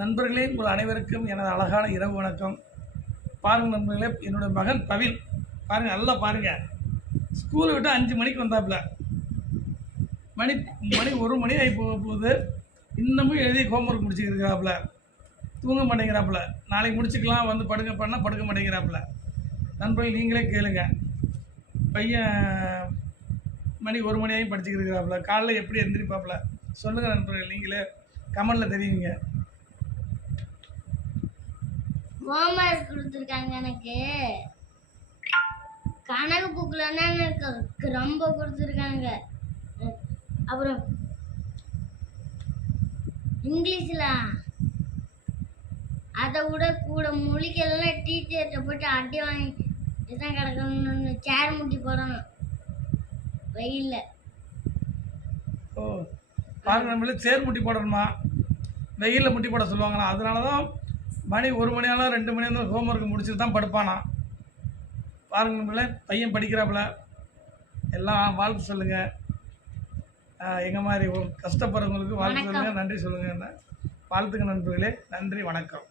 நண்பர்களே, உங்கள் அனைவருக்கும் எனது அழகான இரவு வணக்கம். பாருங்கள் நண்பர்களே, என்னோடய மகன் பவில் பாருங்கள், நல்லா பாருங்கள். ஸ்கூலை விட்டு 5 மணிக்கு வந்தாப்புல. மணி 1 மணி ஆகி போகுது. இன்னமும் எழுதி ஹோம்ஒர்க் முடிச்சுக்கிட்டு இருக்கிறாப்புல. தூங்க மாட்டேங்கிறாப்புல. நாளைக்கு முடிச்சுக்கலாம் வந்து படுக்க பண்ணால் படுக்க மாட்டேங்கிறாப்புல. நண்பர்கள் நீங்களே கேளுங்க. பையன் மணி 1 மணி ஆகி படிச்சுக்கிட்டு இருக்கிறாப்புல. காலையில் எப்படி எந்திரிப்பாப்புல சொல்லுங்கள் நண்பர்கள், நீங்களே கமெண்டில் தெரியுங்க. ஹோம்ஒர்க் கொடுத்துருக்காங்க. எனக்கு கணக்கு புக்கில் எனக்கு ரொம்ப கொடுத்துருக்காங்க. அப்புறம் இங்கிலீஷில் அதை விட கூட மொழிக்கெல்லாம் டீச்சர்கிட்ட போய்ட்டு அடி வாங்கி தான் கிடக்கணும்னு சேர் முட்டி போடணும் வெயிலில். ஓ பாருங்க, நம்மளே சேர் முட்டி போடணுமா? வெயிலில் முட்டி போட சொல்லுவாங்களா? அதனால தான் மணி 1 மணி ஆனாலும் 2 மணி ஆனாலும் ஹோம்ஒர்க் முடிச்சுட்டு தான் படுப்பானா. பாருங்க நம்மளே, பையன் படிக்கிறாப்புல. எல்லாம் வாழ்த்து சொல்லுங்கள். எங்கள் மாதிரி கஷ்டப்படுறவங்களுக்கு வாழ்த்து சொல்லுங்கள், நன்றி சொல்லுங்கள். வாழ்த்துங்க நண்பர்களே. நன்றி, வணக்கம்.